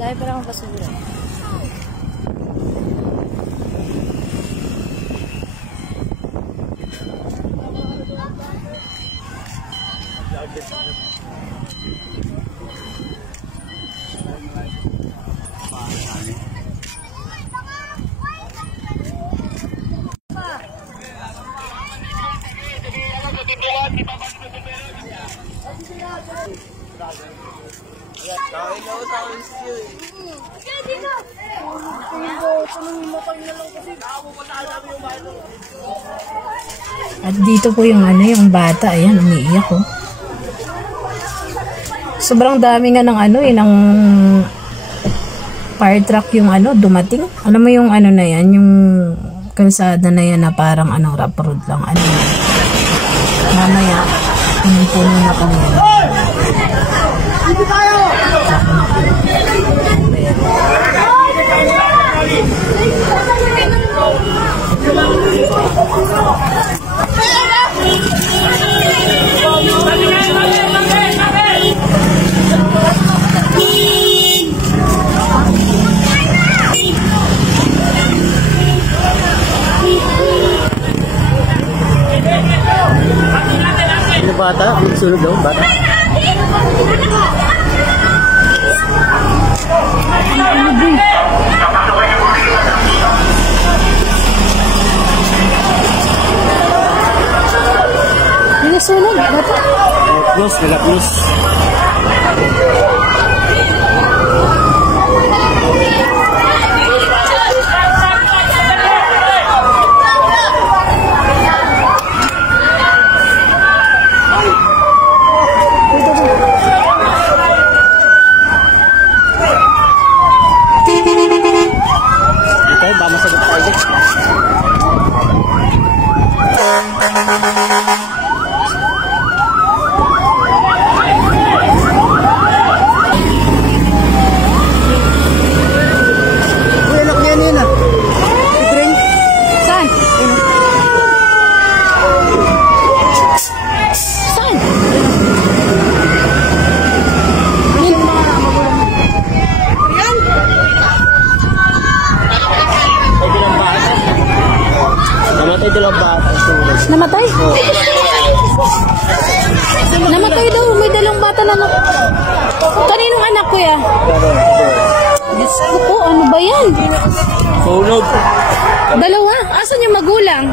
Dahil pa lang ang basura. At dito po yung yung bata, ayan, umiiyak oh. Sobrang dami nga ng ng fire truck yung dumating. Alam mo yung na yan, yung kalsada na yan na parang rough road lang. Mamaya, puno na kami. Hindi tayo! Ano bata? Sunod daw, bata? Nasunog, bata? Plus, wala plus. Namatay? Namatay daw. May dalawang bata na kaninong anak ko ya? Diyos ko po, ano ba yan? Sunog. Dalawa? Asan yung magulang?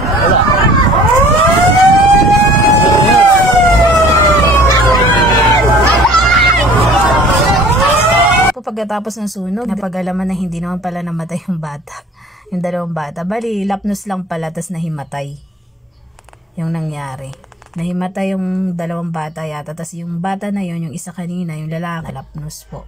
Pagkatapos ng sunog, napag-alaman na hindi naman pala namatay yung bata. Yung dalawang bata. Bali, lapnos lang pala, tas nahimatay. Yung nangyari. Nahimatay yung dalawang bata yata. Tas yung bata na yun, yung isa kanina, yung lalaki, lapnos po.